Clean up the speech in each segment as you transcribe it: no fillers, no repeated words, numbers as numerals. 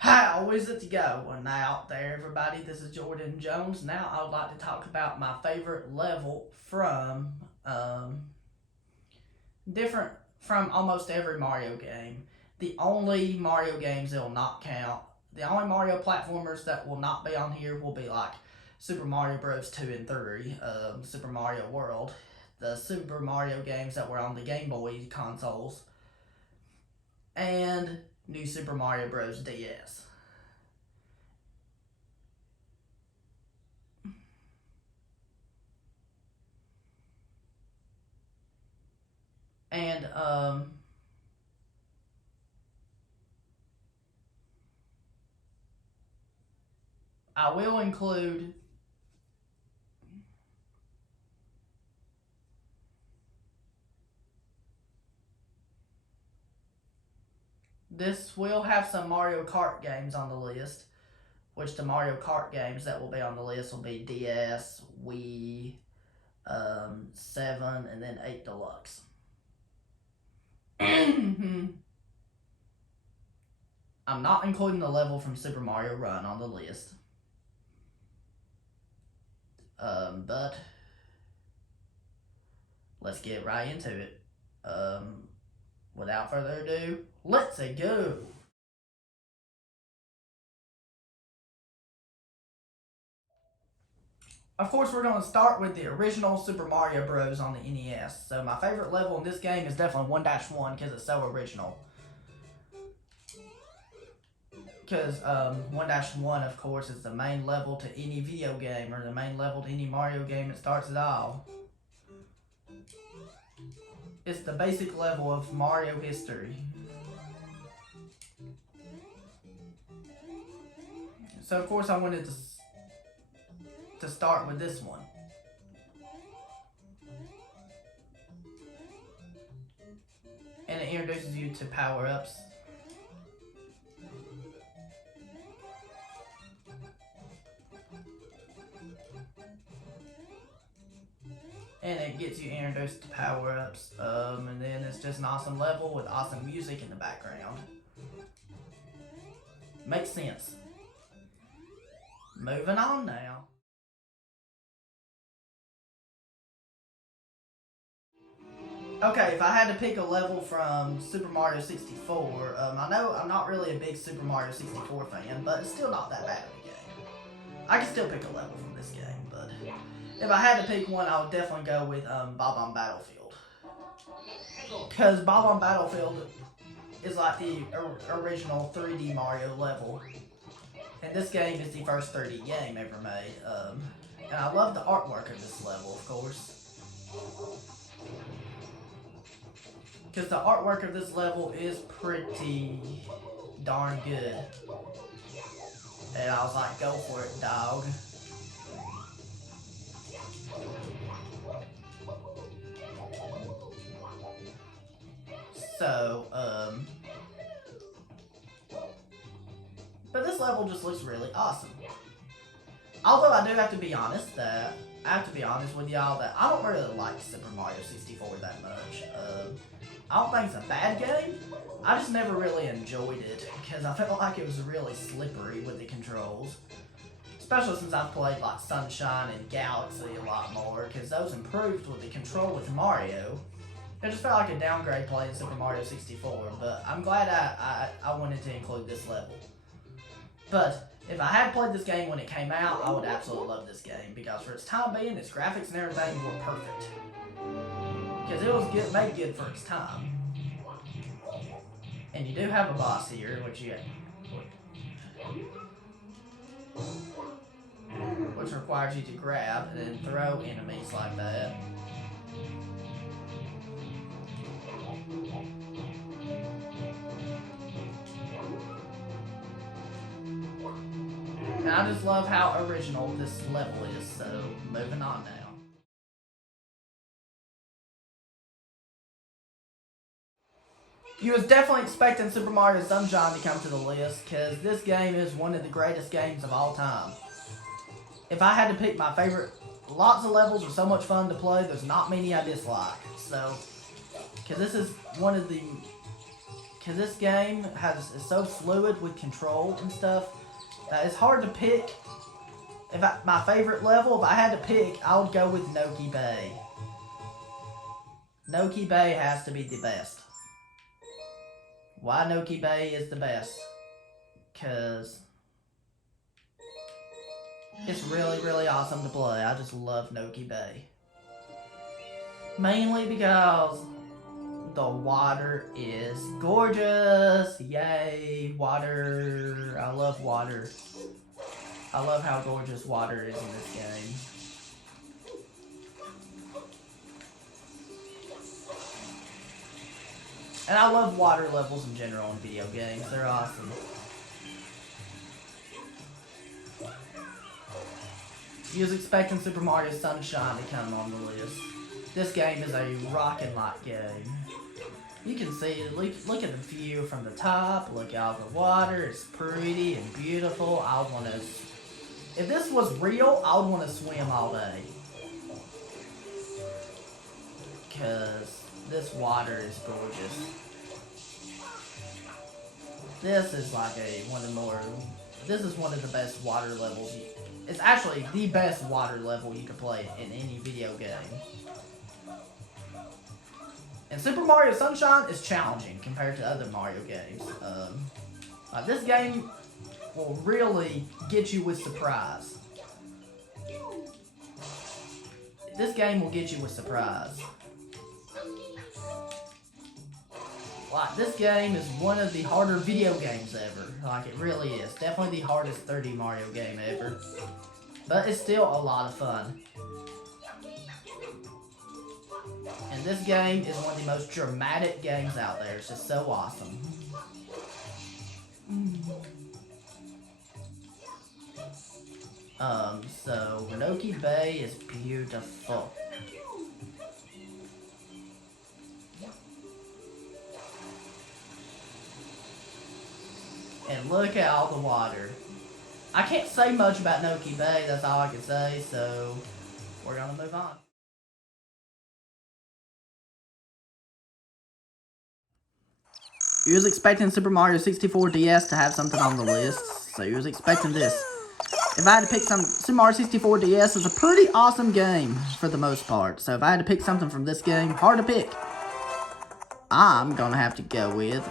How is it going out there, everybody? This is Jordan Jones. Now, I would like to talk about my favorite level from different from almost every Mario game. The only Mario games that will not count, the only Mario platformers that will not be on here will be like Super Mario Bros. 2 and 3, Super Mario World, the Super Mario games that were on the Game Boy consoles, and New Super Mario Bros. DS. And I will include this will have some Mario Kart games on the list, which the Mario Kart games that will be on the list will be DS, Wii, 7, and then 8 Deluxe. I'm not including the level from Super Mario Run on the list. But let's get right into it. Without further ado, let's go. Of course, we're going to start with the original Super Mario Bros. On the NES. So my favorite level in this game is definitely 1-1 because it's so original. Because 1-1, of course, is the main level to any video game or the main level to any Mario game that starts at all. It's the basic level of Mario history. So of course I wanted to start with this one. And it introduces you to power-ups. And it gets you introduced to power-ups. And then it's just an awesome level with awesome music in the background. Makes sense. Moving on now. Okay, if I had to pick a level from Super Mario 64, I know I'm not really a big Super Mario 64 fan, but it's still not that bad of a game. I can still pick a level from this game, but if I had to pick one, I would definitely go with Bob-omb Battlefield. Because Bob-omb Battlefield is like the original 3D Mario level. And this game is the first 3D game ever made. And I love the artwork of this level, of course. Because the artwork of this level is pretty darn good. And I was like, go for it, dog. So, but this level just looks really awesome. Although I do have to be honest with y'all that I don't really like Super Mario 64 that much. I don't think it's a bad game. I just never really enjoyed it because I felt like it was really slippery with the controls. Especially since I've played like Sunshine and Galaxy a lot more because those improved with the control with Mario. It just felt like a downgrade playing Super Mario 64, but I'm glad I wanted to include this level. But if I had played this game when it came out, I would absolutely love this game because for its time being, its graphics and everything were perfect. Because it was made good for its time. And you do have a boss here, which requires you to grab and then throw enemies like that. And I just love how original this level is, so moving on now. You was definitely expecting Super Mario Sunshine to come to the list, because this game is one of the greatest games of all time. If I had to pick my favorite, lots of levels are so much fun to play, there's not many I dislike. So, because this is one of the because this game is so fluid with control and stuff that it's hard to pick. My favorite level, if I had to pick, I would go with Noki Bay. Noki Bay has to be the best. Why Noki Bay is the best? Because it's really, really awesome to play. I just love Noki Bay. Mainly because the water is gorgeous. Yay, water. I love water. I love how gorgeous water is in this game. And I love water levels in general in video games. They're awesome. You was expecting Super Mario Sunshine to come on the list. This game is a rockin' like game. You can see, look at the view from the top, look out the water, it's pretty and beautiful. I would want to, if this was real, I would want to swim all day. Because this water is gorgeous. This is like this is one of the best water levels. It's actually the best water level you could play in any video game. And Super Mario Sunshine is challenging compared to other Mario games. This game will really get you with surprise. This game will get you with surprise. Like, this game is one of the harder video games ever. Like, it really is. Definitely the hardest 3D Mario game ever. But it's still a lot of fun. And this game is one of the most dramatic games out there. It's just so awesome. So Noki Bay is beautiful. And look at all the water. I can't say much about Noki Bay, that's all I can say, so we're gonna move on. You was expecting Super Mario 64 DS to have something on the list, so you was expecting this. If I had to pick Super Mario 64 DS is a pretty awesome game for the most part, so if I had to pick something from this game, hard to pick. I'm gonna have to go with,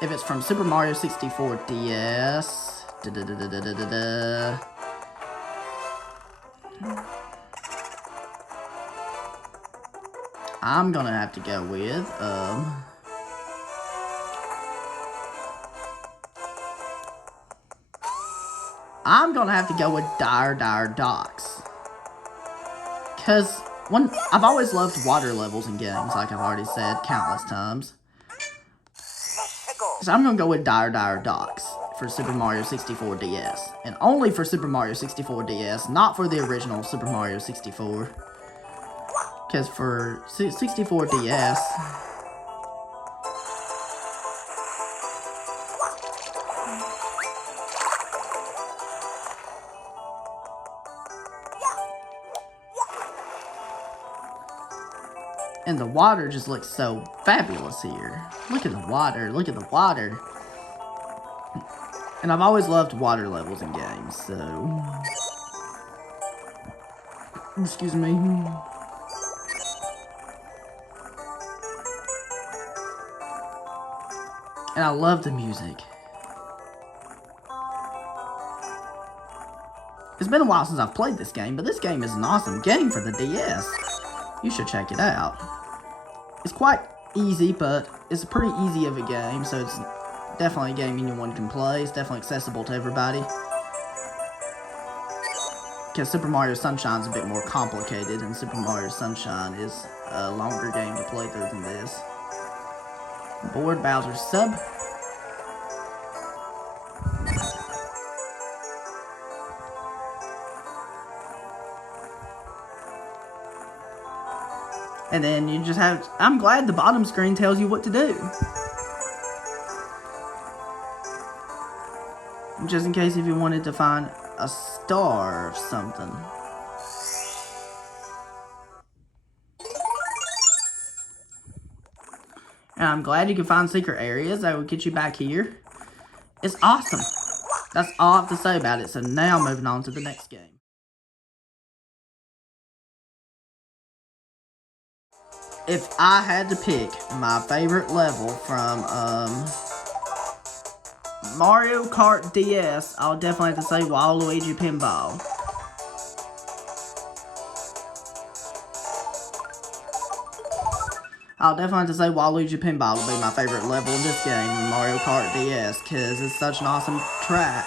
if it's from Super Mario 64 DS, I'm gonna have to go with, I'm gonna have to go with Dire Docks. Cause I've always loved water levels in games, like I've already said countless times. So I'm gonna go with Dire Docks for Super Mario 64 DS. And only for Super Mario 64 DS, not for the original Super Mario 64. Because for 64 DS... And the water just looks so fabulous here. Look at the water, look at the water. And I've always loved water levels in games, so... Excuse me. And I love the music. It's been a while since I've played this game, but this game is an awesome game for the DS. You should check it out. It's quite easy, but it's pretty easy of a game, so it's definitely a game anyone can play. It's definitely accessible to everybody. Because Super Mario Sunshine's a bit more complicated, and Super Mario Sunshine is a longer game to play through than this. Board Bowser's sub. And then you just have... I'm glad the bottom screen tells you what to do. Just in case if you wanted to find a star or something. And I'm glad you can find secret areas that will get you back here. It's awesome. That's all I have to say about it. So now moving on to the next game. If I had to pick my favorite level from Mario Kart DS, I'll definitely have to say Waluigi Pinball. I'll definitely have to say Waluigi Pinball will be my favorite level in this game, Mario Kart DS, because it's such an awesome track.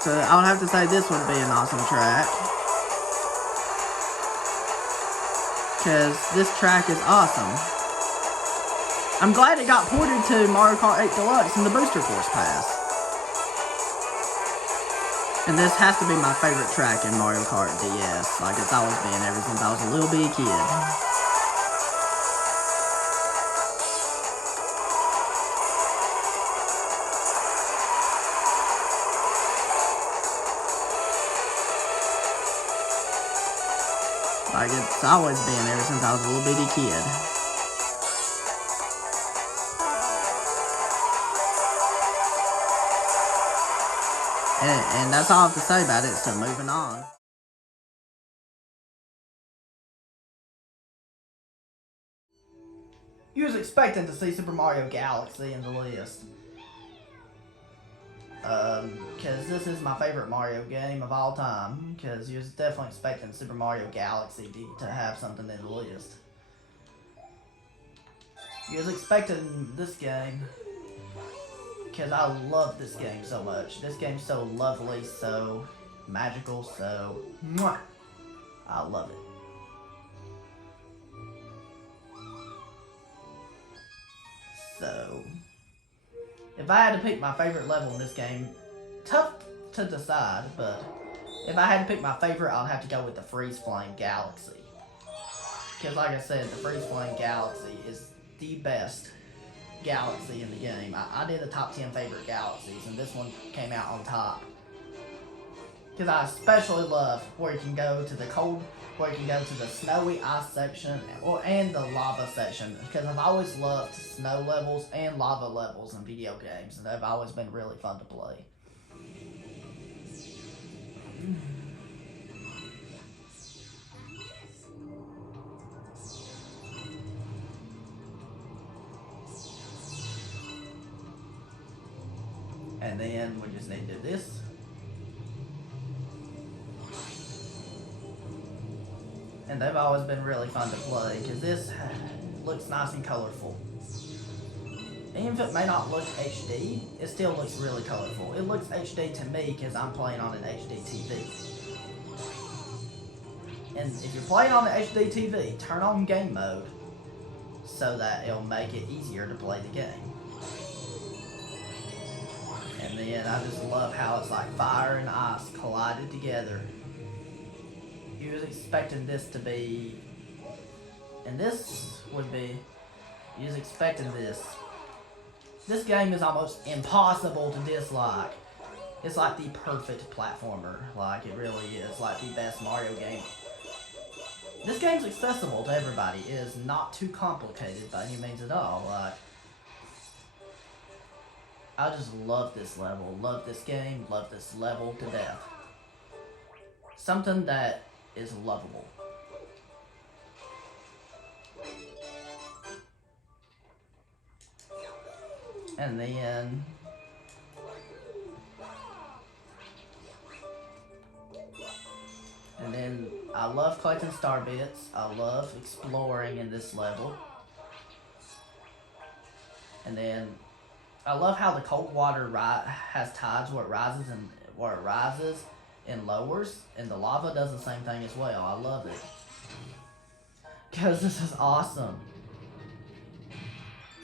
So I would have to say this would be an awesome track. Because this track is awesome. I'm glad it got ported to Mario Kart 8 Deluxe in the Booster Course Pass. And this has to be my favorite track in Mario Kart DS, like it's always been ever since I was a little bitty kid. Like it's always been ever since I was a little bitty kid. And that's all I have to say about it, so moving on. You was expecting to see Super Mario Galaxy in the list. Because this is my favorite Mario game of all time. Because you was definitely expecting Super Mario Galaxy to have something in the list. You was expecting this game. Because I love this game so much. This game's so lovely, so magical, so mwah, I love it. So, if I had to pick my favorite level in this game, tough to decide, but if I had to pick my favorite, I'd have to go with the Freeze Flame Galaxy. Because like I said, the Freeze Flame Galaxy is the best galaxy in the game. I did the top 10 favorite galaxies, and this one came out on top. Because I especially love where you can go to the cold, where you can go to the snowy ice section, and the lava section. Because I've always loved snow levels and lava levels in video games, and they've always been really fun to play. And then we just need to do this. And they've always been really fun to play because this looks nice and colorful. Even if it may not look HD, it still looks really colorful. It looks HD to me because I'm playing on an HD TV. And if you're playing on the HD TV, turn on game mode so that it'll make it easier to play the game. And then I just love how it's like fire and ice collided together. You was expecting this to be, and this would be, you was expecting this. This game is almost impossible to dislike. It's like the perfect platformer. Like, it really is like the best Mario game. This game's accessible to everybody. It is not too complicated by any means at all. Like, I just love this level, love this game, love this level to death. Something that is lovable. And then I love collecting star bits. I love exploring in this level. And then I love how the cold water has tides where it rises and lowers, and the lava does the same thing as well. I love it because this is awesome.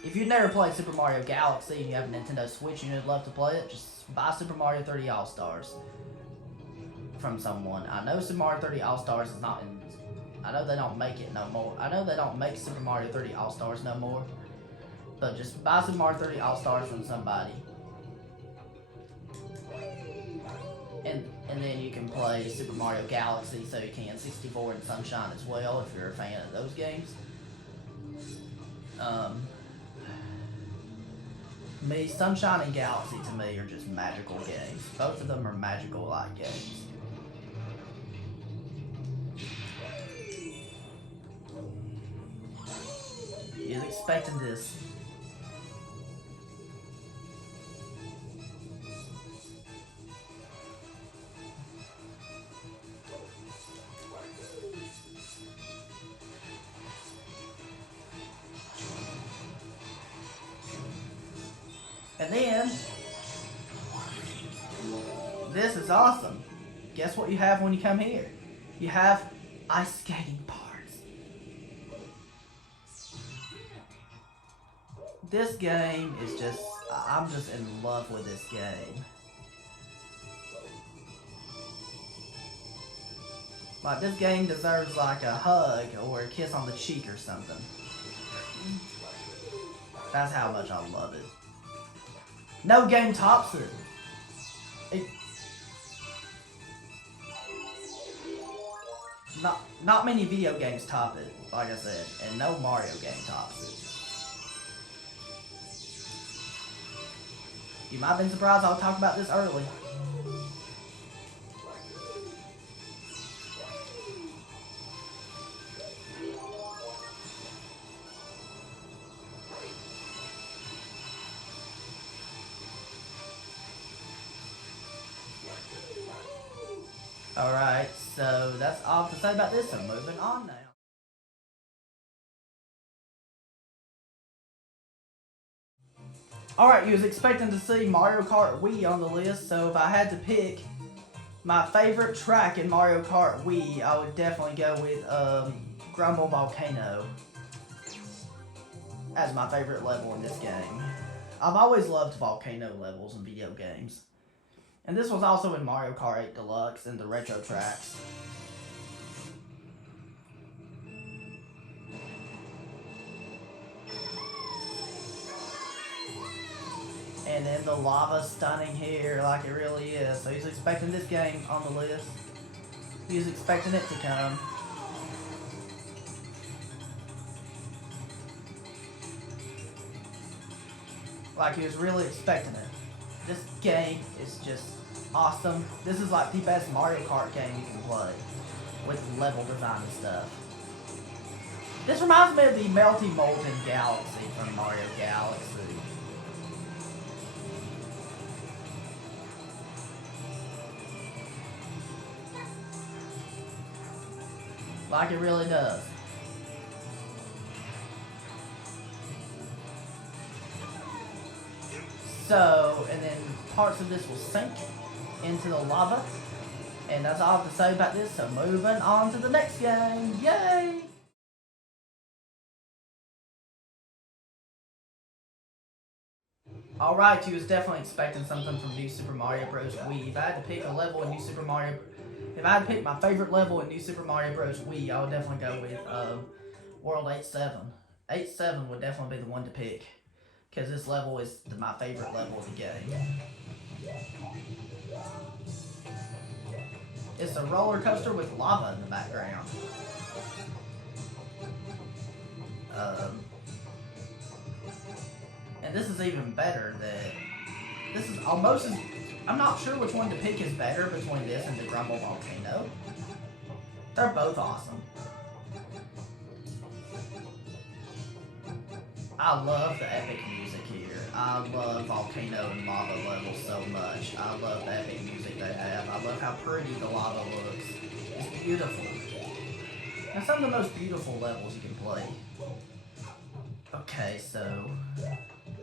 If you've never played Super Mario Galaxy and you have a Nintendo Switch and you'd love to play it, just buy Super Mario 3D All-Stars from someone. I know Super Mario 3D All-Stars is not in... I know they don't make it no more. I know they don't make Super Mario 3D All-Stars no more. But just buy Super Mario 3D All-Stars from somebody. And then you can play Super Mario Galaxy, so you can 64 and Sunshine as well if you're a fan of those games. Sunshine and Galaxy to me are just magical games. Both of them are magical-like games. He is expecting this. And then, this is awesome. Guess what you have when you come here? You have ice skating parts. This game is just, I'm just in love with this game. Like, this game deserves like a hug or a kiss on the cheek or something. That's how much I love it. No game tops it. Not many video games top it, like I said, and no Mario game tops it. You might have been surprised I would talk about this early. Alright, so that's all to say about this, so moving on now. Alright, you was expecting to see Mario Kart Wii on the list, so if I had to pick my favorite track in Mario Kart Wii, I would definitely go with Grumble Volcano as my favorite level in this game. I've always loved volcano levels in video games. And this was also in Mario Kart 8 Deluxe and the retro tracks. And then the lava stunning here like it really is. So he's expecting this game on the list. He's expecting it to come. Like he was really expecting it. This game is just awesome. This is like the best Mario Kart game you can play with level design and stuff. This reminds me of the Melty Molten Galaxy from Mario Galaxy. Like it really does. So, and then parts of this will sink into the lava. And that's all I have to say about this, so moving on to the next game. Yay! Alright, you was definitely expecting something from New Super Mario Bros. Wii. If I had to pick a level in New Super Mario... If I had to pick my favorite level in New Super Mario Bros. Wii, I would definitely go with World 8-7. 8-7 would definitely be the one to pick. Because this level is my favorite level of the game. It's a roller coaster with lava in the background. And this is even better than... This is almost as... I'm not sure which one to pick is better between this and the Grumble Volcano. They're both awesome. I love the epic music here. I love volcano and lava levels so much. I love the epic music they have. I love how pretty the lava looks. It's beautiful. And some of the most beautiful levels you can play. Okay, so...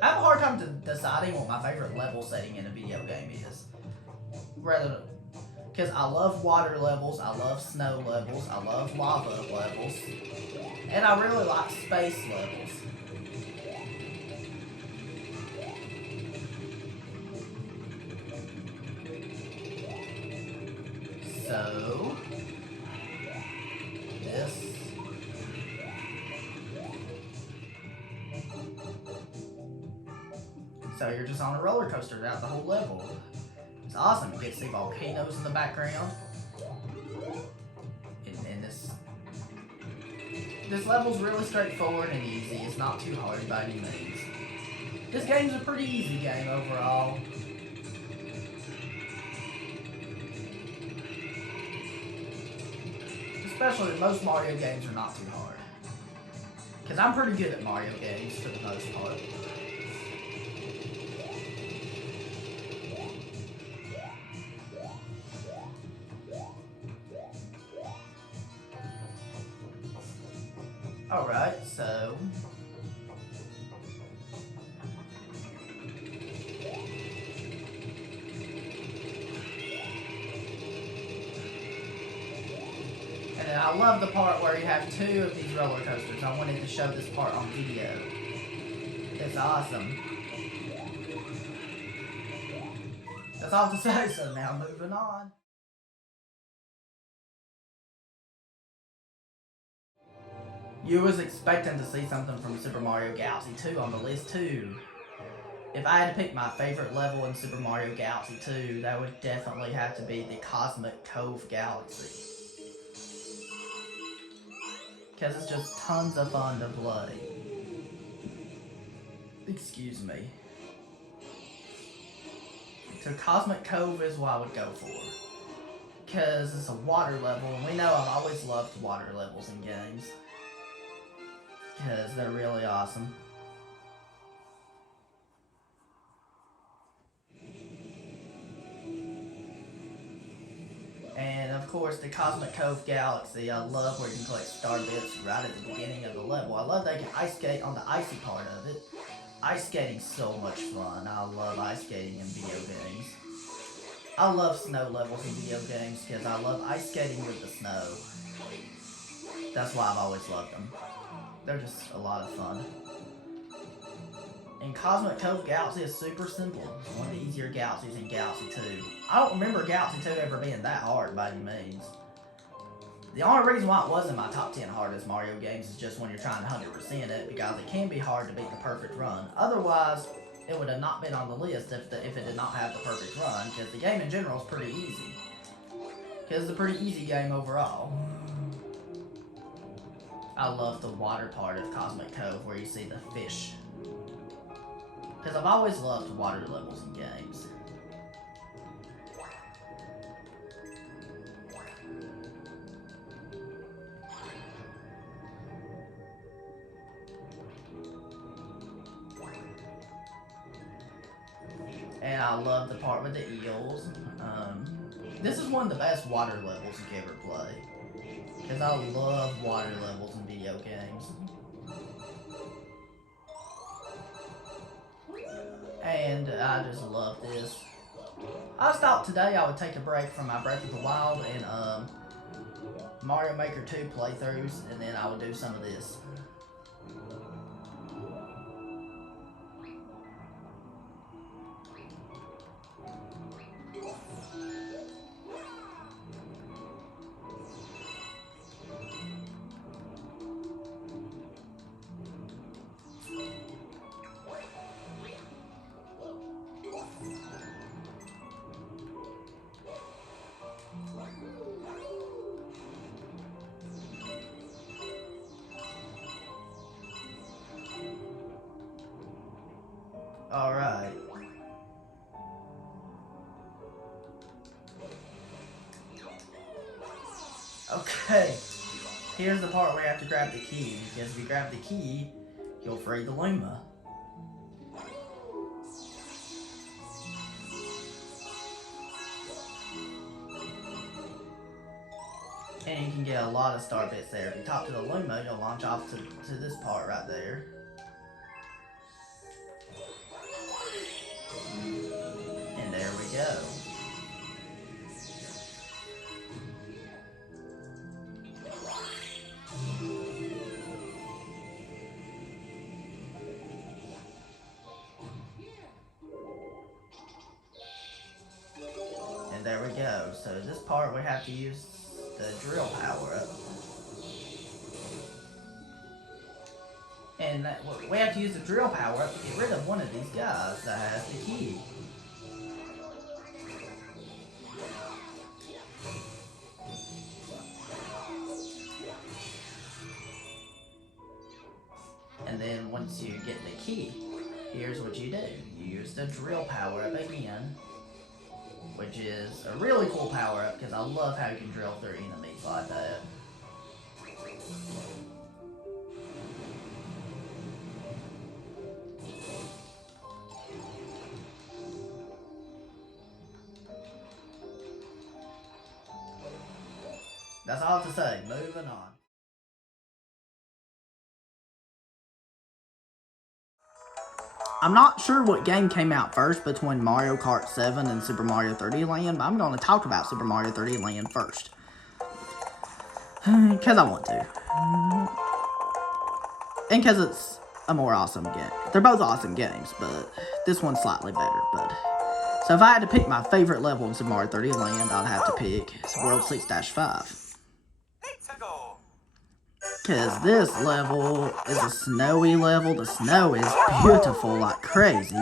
I have a hard time deciding what my favorite level setting in a video game is. Because I love water levels, I love snow levels, I love lava levels, and I really like space levels. So, this. So you're just on a roller coaster throughout the whole level. It's awesome. You get to see volcanoes in the background. And this level's really straightforward and easy. It's not too hard by any means. This game's a pretty easy game overall. Especially most Mario games are not too hard. Because I'm pretty good at Mario games for the most part. Alright, so... And I love the part where you have 2 of these roller coasters. I wanted to show this part on video. It's awesome. That's all to say, so now moving on. You was expecting to see something from Super Mario Galaxy 2 on the list too. If I had to pick my favorite level in Super Mario Galaxy 2, that would definitely have to be the Cosmic Cove Galaxy. Because it's just tons of fun to play. Excuse me. So Cosmic Cove is what I would go for. Because it's a water level, and we know I've always loved water levels in games. Because they're really awesome. And of course, the Cosmic Cove Galaxy, I love where you can collect star bits right at the beginning of the level. I love that you can ice skate on the icy part of it. Ice skating's so much fun. I love ice skating in video games. I love snow levels in video games because I love ice skating with the snow. That's why I've always loved them. They're just a lot of fun. And Cosmic Cove Galaxy is super simple. It's one of the easier galaxies in Galaxy 2. I don't remember Galaxy 2 ever being that hard by any means. The only reason why it was in my top 10 hardest Mario games is just when you're trying to 100% it, because it can be hard to beat the perfect run. Otherwise, it would have not been on the list if it did not have the perfect run, because the game in general is pretty easy. Because it's a pretty easy game overall. I love the water part of Cosmic Cove where you see the fish. Because I've always loved water levels in games. And I love the part with the eels. This is one of the best water levels you can ever play. Because I love water levels in video games. And I just love this. I thought today I would take a break from my Breath of the Wild and Mario Maker 2 playthroughs, and then I would do some of this. Alright. Okay. Here's the part where you have to grab the key, because if you grab the key, you'll free the Luma. And you can get a lot of star bits there. If you talk to the Luma, you'll launch off to this part right there. And there we go. And there we go. So this part we have to use the drill power up. And we have to use the drill power up to get rid of one of these guys that has the key. once you get the key, here's what you do. You use the drill power-up again, which is a really cool power-up because I love how you can drill through enemies like that. That's all I have to say. Moving on. I'm not sure what game came out first between Mario Kart 7 and Super Mario 3D Land, but I'm going to talk about Super Mario 3D Land first. Because I want to. And because it's a more awesome game. They're both awesome games, but this one's slightly better. So if I had to pick my favorite level in Super Mario 3D Land, I'd have to pick World 6-5. Because this level is a snowy level. The snow is beautiful like crazy.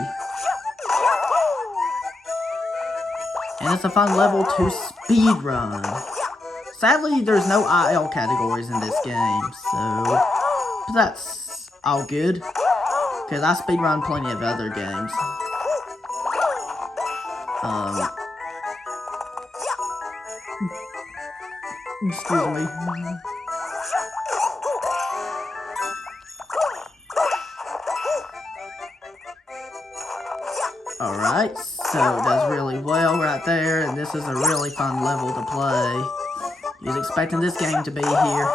And it's a fun level to speedrun. Sadly, there's no IL categories in this game, so that's all good. Because I speedrun plenty of other games. Excuse me. Alright, so it does really well right there, and this is a really fun level to play. You was expecting this game to be here.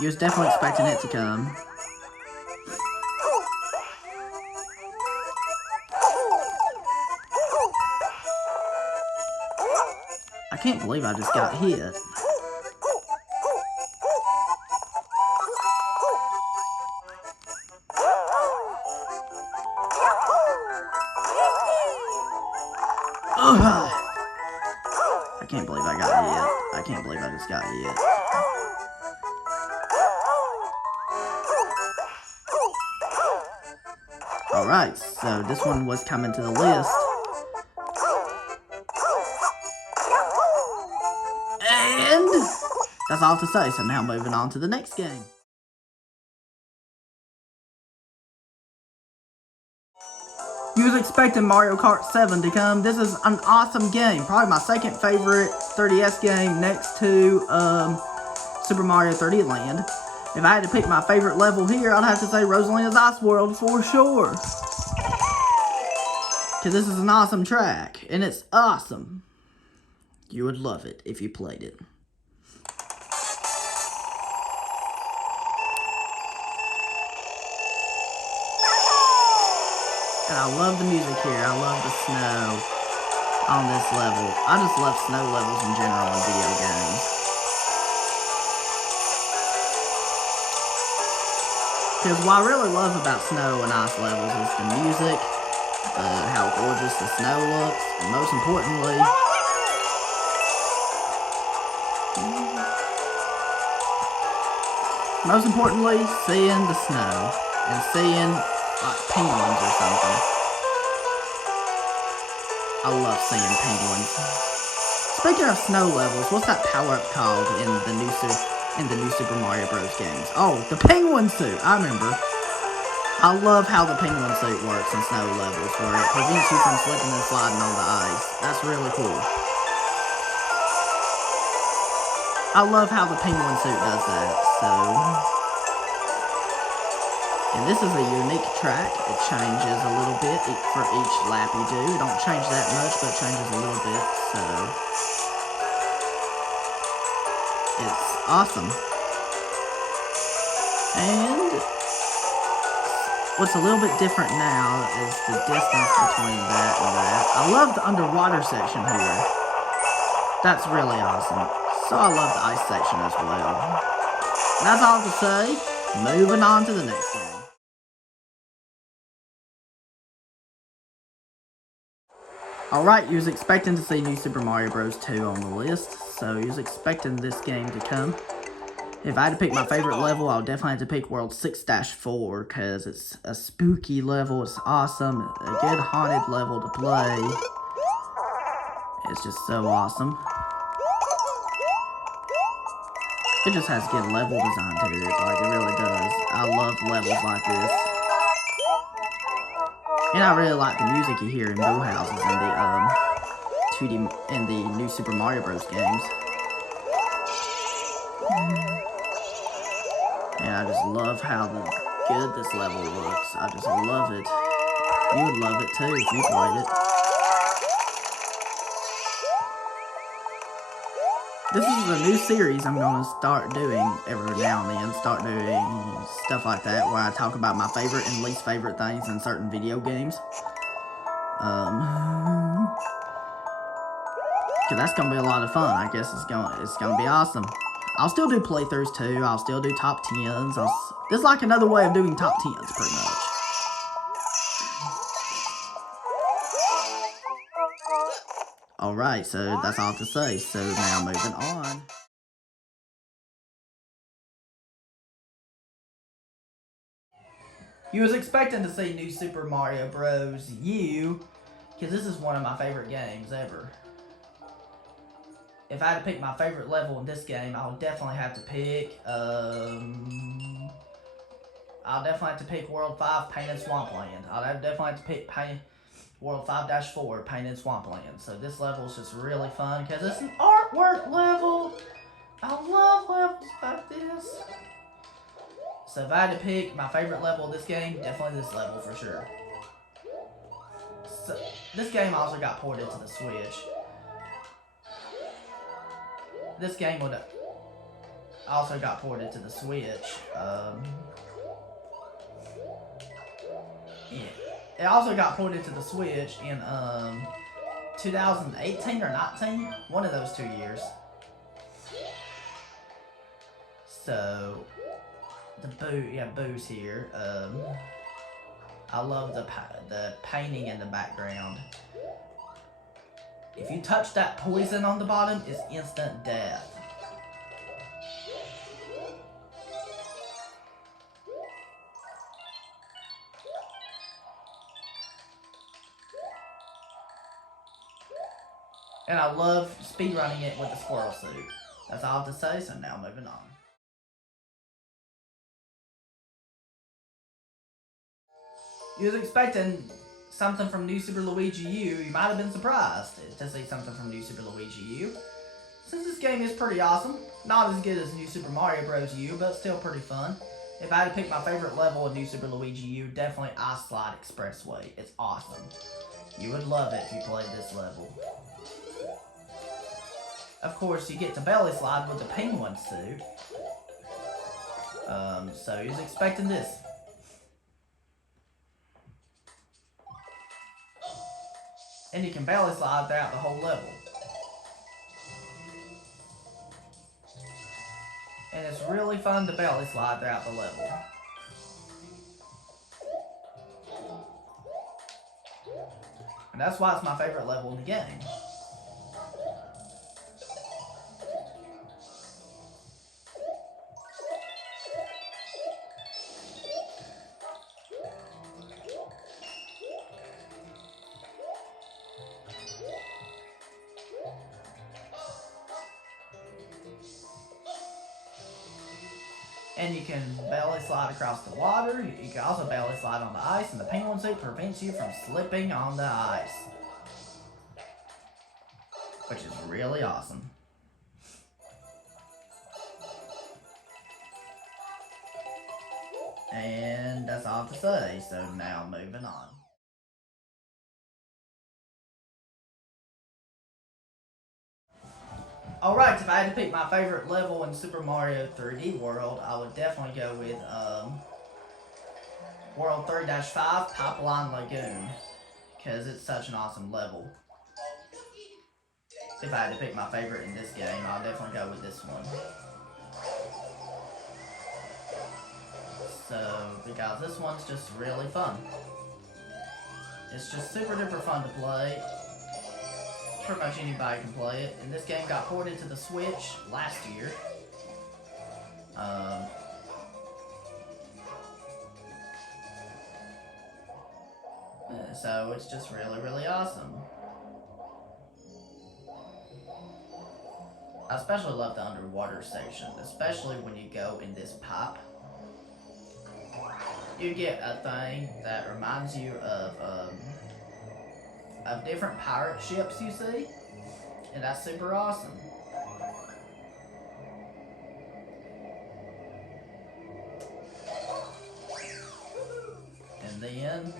You was definitely expecting it to come. I can't believe I just got hit. I can't believe I got hit. I can't believe I just got hit. Alright, so this one was coming to the list. And that's all to say, so now moving on to the next game. You was expecting Mario Kart 7 to come. This is an awesome game. Probably my second favorite 3DS game next to Super Mario 3D Land. If I had to pick my favorite level here, I'd have to say Rosalina's Ice World for sure. Because this is an awesome track, and it's awesome. You would love it if you played it. And I love the music here. I love the snow on this level. I just love snow levels in general in video games. Because what I really love about snow and ice levels is the music, how gorgeous the snow looks, and most importantly, seeing the snow and seeing like penguins or something. I love seeing penguins. Speaking of snow levels, what's that power-up called in the new Super Mario Bros. Games? Oh, the penguin suit. I remember. I love how the penguin suit works in snow levels, where it prevents you from slipping and sliding on the ice. That's really cool. I love how the penguin suit does that. And this is a unique track. It changes a little bit for each lap you do. It don't change that much, but it changes a little bit, so it's awesome. And what's a little bit different now is the distance between that and that. I love the underwater section here. That's really awesome. So I love the ice section as well. That's all to say. Moving on to the next game. Alright, you was expecting to see New Super Mario Bros. 2 on the list, so you was expecting this game to come. If I had to pick my favorite level, I would definitely have to pick World 6-4, because it's a spooky level, it's awesome, a good haunted level to play. It's just so awesome. It just has good level design to it, like it really does. I love levels like this. And I really like the music you hear in Boo Houses in the 2D in the new Super Mario Bros. Games. And I just love how good this level looks. I just love it. You would love it too if you played it. This is a new series I'm going to start doing every now and then. Start doing stuff like that where I talk about my favorite and least favorite things in certain video games. Cause that's gonna be a lot of fun. I guess it's gonna be awesome. I'll still do playthroughs too. I'll still do top 10s. This is like another way of doing top 10s, pretty much. Alright, so that's all to say. So now moving on. You was expecting to see new Super Mario Bros. U, because this is one of my favorite games ever. If I had to pick my favorite level in this game, I would definitely have to pick, I'll definitely have to pick World 5, Painted Swampland. I'll definitely have to pick World 5-4, Painted Swampland. So this level is just really fun, because it's an artwork level. I love levels like this. So if I had to pick my favorite level of this game, definitely this level for sure. So, this game also got ported to the Switch. This game would also got ported to the Switch. Yeah, it also got ported to the Switch in 2018 or 19, one of those 2 years. So Boo's here. I love the painting in the background. If you touch that poison on the bottom, it's instant death. And I love speedrunning it with the squirrel suit. That's all I have to say, so now moving on. You was expecting something from New Super Luigi U, you might have been surprised to see something from New Super Luigi U. Since this game is pretty awesome, not as good as New Super Mario Bros. U, but still pretty fun. If I had to pick my favorite level in New Super Luigi U, definitely Ice Slide Expressway. It's awesome. You would love it if you played this level. Of course, you get to belly slide with the penguin suit. So he was expecting this. And you can belly slide throughout the whole level. And it's really fun to belly slide throughout the level. And that's why it's my favorite level in the game. And you can belly slide across the water. You can also belly slide on the ice, and the penguin suit prevents you from slipping on the ice. Which is really awesome. And that's all to say, so now moving on. Alright, if I had to pick my favorite level in Super Mario 3D World, I would definitely go with World 3-5 Pipeline Lagoon, because it's such an awesome level. If I had to pick my favorite in this game, I'll definitely go with this one. So, because this one's just really fun. It's just super duper fun to play. Pretty much anybody can play it. And this game got ported to the Switch last year. So it's just really, really awesome. I especially love the underwater section, especially when you go in this pipe. You get a thing that reminds you of different pirate ships you see, and that's super awesome. And then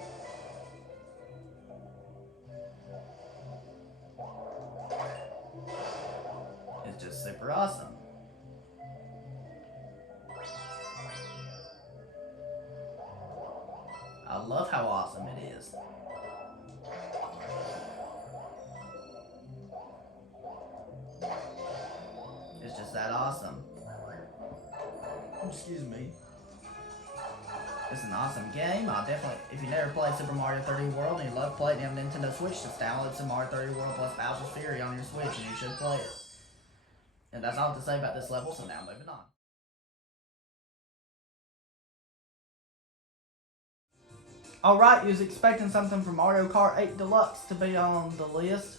it's just super awesome. I love how awesome it is. It's just that awesome. Excuse me. It's an awesome game. I'll definitely, if you never played Super Mario 3D World and you love playing it on Nintendo Switch, just download Super Mario 3D World plus Bowser's Fury on your Switch and you should play it. And that's all I have to say about this level, so now moving on. Alright, you was expecting something from Mario Kart 8 Deluxe to be on the list.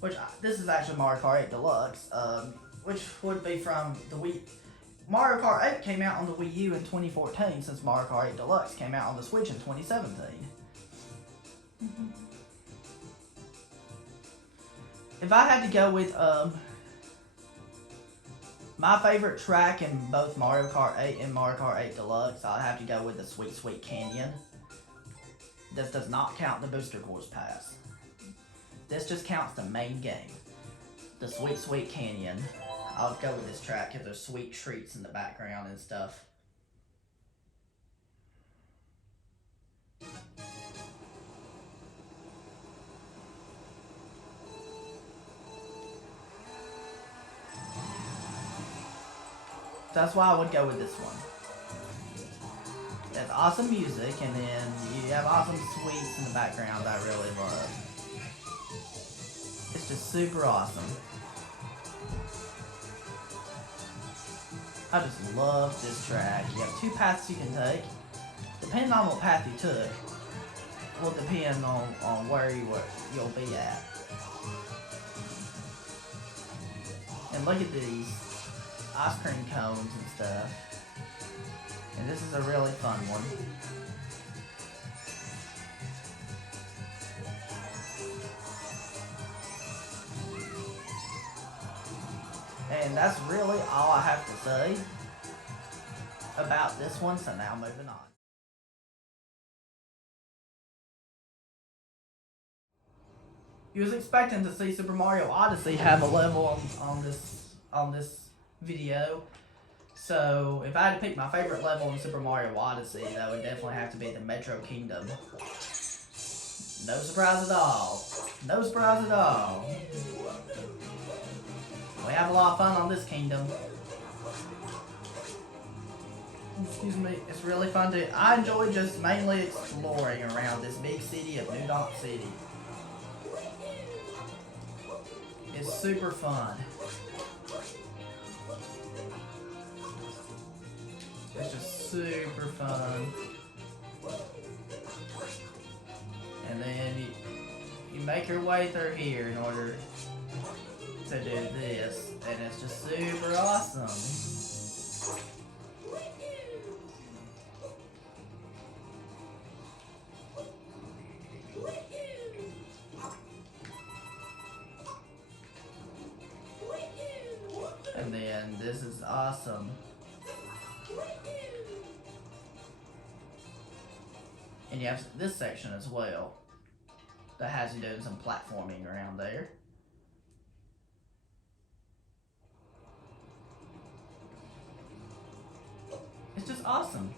Which, this is actually Mario Kart 8 Deluxe, which would be from the Wii. Mario Kart 8 came out on the Wii U in 2014, since Mario Kart 8 Deluxe came out on the Switch in 2017. If I had to go with my favorite track in both Mario Kart 8 and Mario Kart 8 Deluxe, I'd have to go with the Sweet Sweet Canyon. This does not count the Booster Course Pass. This just counts the main game. The Sweet Sweet Canyon. I'll go with this track because there's sweet treats in the background and stuff. That's why I would go with this one. There's awesome music, and then you have awesome sweets in the background that I really love. It's just super awesome. I just love this track. You have two paths you can take. Depending on what path you took, will depend on where you'll be at. And look at these ice cream cones and stuff. And this is a really fun one. And that's really all I have to say about this one, so now moving on. You was expecting to see Super Mario Odyssey have a level on this video. So if I had to pick my favorite level in Super Mario Odyssey, that would definitely have to be the Metro Kingdom. No surprise at all. No surprise at all. We have a lot of fun on this kingdom. Excuse me, it's really fun to... I enjoy just mainly exploring around this big city of New Donk City. It's super fun. It's just super fun. And then you make your way through here in order to do this, and it's just super awesome. And then this is awesome. And you have this section as well that has you doing some platforming around there. It's just awesome.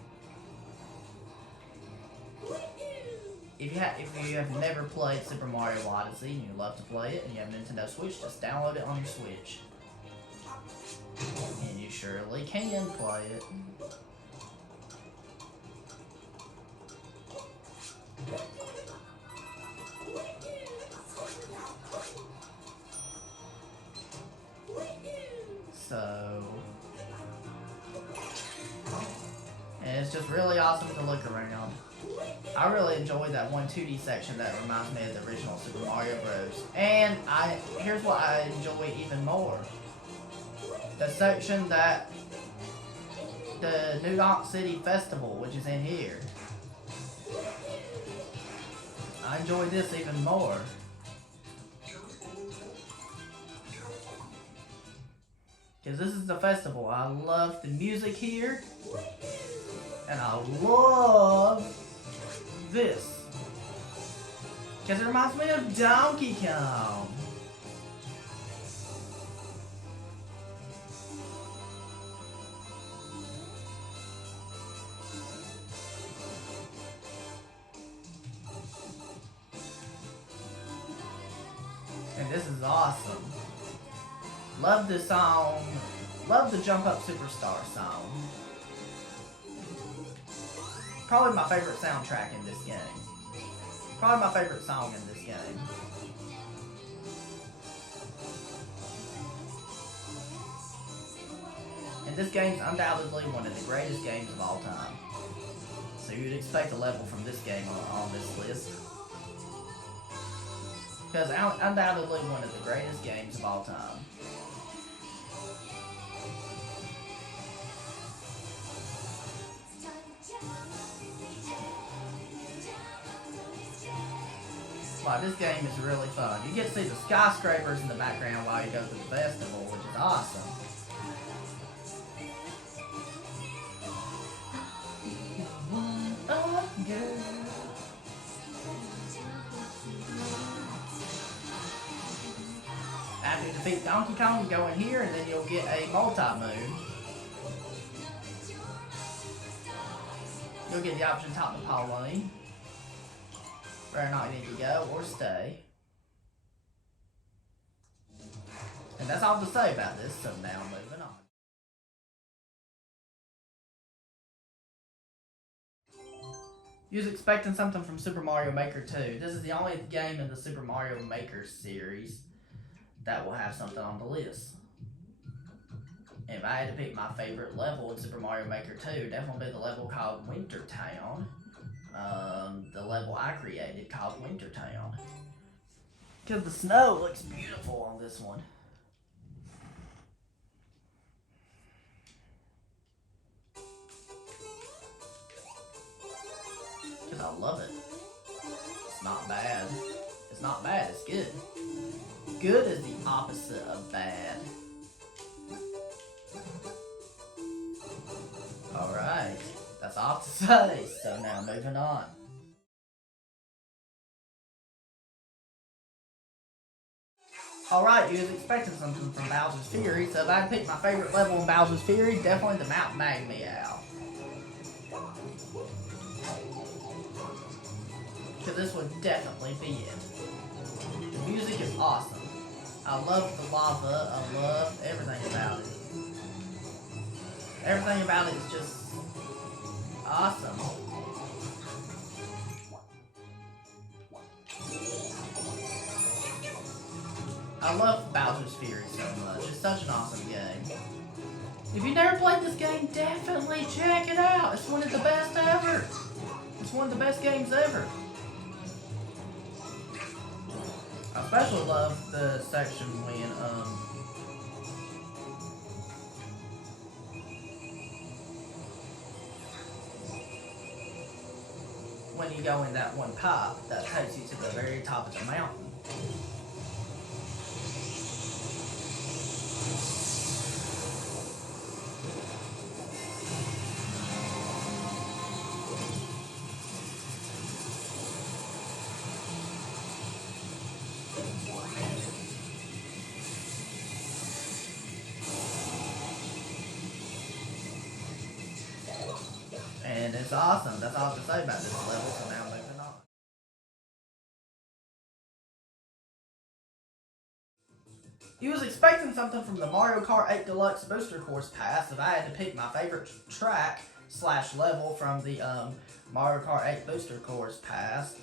If you have never played Super Mario Odyssey and you love to play it and you have a Nintendo Switch, just download it on your Switch. And you surely can play it. So, and it's just really awesome to look around. I really enjoyed that one 2D section that reminds me of the original Super Mario Bros. And here's what I enjoy even more. the section that the New Donk City Festival, which is in here. I enjoy this even more. Because this is the festival. I love the music here. And I love this. Because it reminds me of Donkey Kong. And this is awesome. Love the song. Love the Jump Up Superstar song. Probably my favorite soundtrack in this game. Probably my favorite song in this game. And this game's undoubtedly one of the greatest games of all time. So you'd expect a level from this game on this list. Because undoubtedly one of the greatest games of all time. Wow, this game is really fun. You get to see the skyscrapers in the background while you go to the festival, which is awesome. After you defeat Donkey Kong, you go in here and then you'll get a multi-moon. You'll get the option to top the Pauline. Whether or not you need to go or stay. And that's all to say about this, so now moving on. You was expecting something from Super Mario Maker 2. This is the only game in the Super Mario Maker series that will have something on the list. And if I had to pick my favorite level in Super Mario Maker 2, definitely be the level called Winter Town. The level I created called Winter Town. Because the snow looks beautiful on this one. Because I love it. It's not bad. It's not bad, it's good. Good is the opposite of bad. Alright. That's all to say, so now moving on. Alright, you was expecting something from Bowser's Fury, so if I picked my favorite level in Bowser's Fury, definitely the Mount Magmeow. Because this would definitely be it. The music is awesome. I love the lava, I love everything about it. Everything about it is just awesome. I love Bowser's Fury so much. It's such an awesome game. If you've never played this game, definitely check it out. It's one of the best ever. It's one of the best games ever. I especially love the section when you go in that one pipe that takes you to the very top of the mountain. And it's awesome. That's all to say about this level, so now moving on. You was expecting something from the Mario Kart 8 Deluxe Booster Course Pass if I had to pick my favorite track / level from the Mario Kart 8 Booster Course Pass.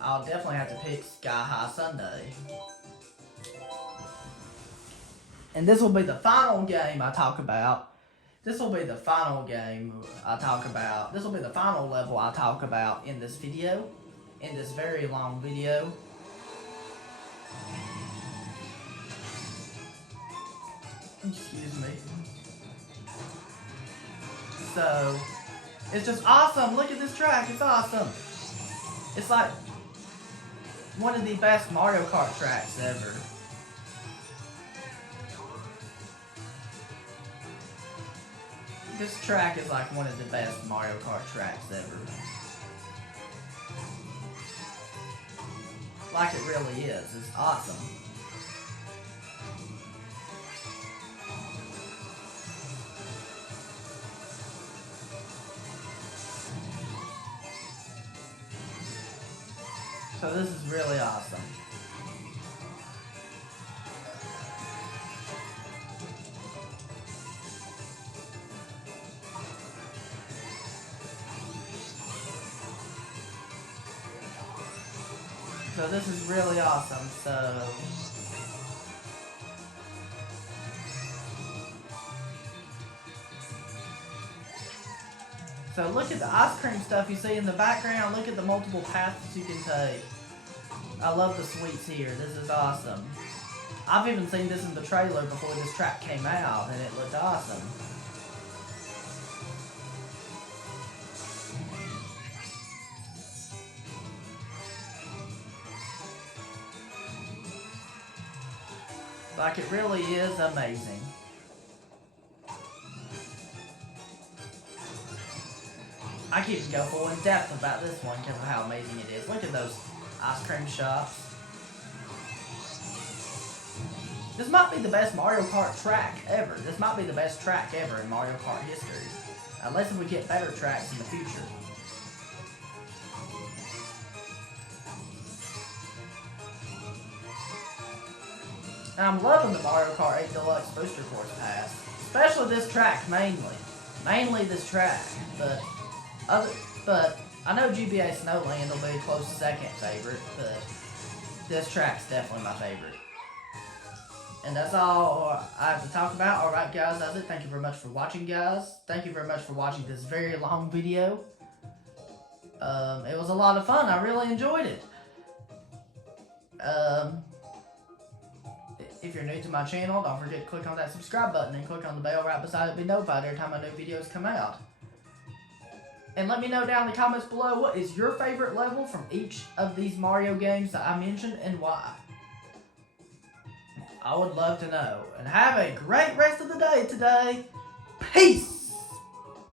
I'll definitely have to pick Sky High Sunday. And this will be the final game I talk about. This will be the final game I talk about. This will be the final level I talk about in this video. In this very long video. Excuse me. So, it's just awesome. Look at this track. It's awesome. It's like one of the best Mario Kart tracks ever. This track is like one of the best Mario Kart tracks ever. Like it really is. It's awesome. So this is really awesome. So this is really awesome. So look at the ice cream stuff you see in the background. Look at the multiple paths you can take. I love the sweets here. This is awesome. I've even seen this in the trailer before this track came out, and it looked awesome. Like, it really is amazing. I can even go full in depth about this one because of how amazing it is. Look at those ice cream shops. This might be the best Mario Kart track ever. This might be the best track ever in Mario Kart history. Unless if we get better tracks in the future. And I'm loving the Mario Kart 8 Deluxe Booster Course Pass. Especially this track, mainly. Mainly this track. But I know GBA Snowland will be a close second favorite, but this track's definitely my favorite. And that's all I have to talk about. Alright guys, that's it. Thank you very much for watching, guys. Thank you very much for watching this very long video. It was a lot of fun. I really enjoyed it. If you're new to my channel, don't forget to click on that subscribe button and click on the bell right beside it to be notified every time my new videos come out. And let me know down in the comments below, what is your favorite level from each of these Mario games that I mentioned and why? I would love to know. And have a great rest of the day today. Peace!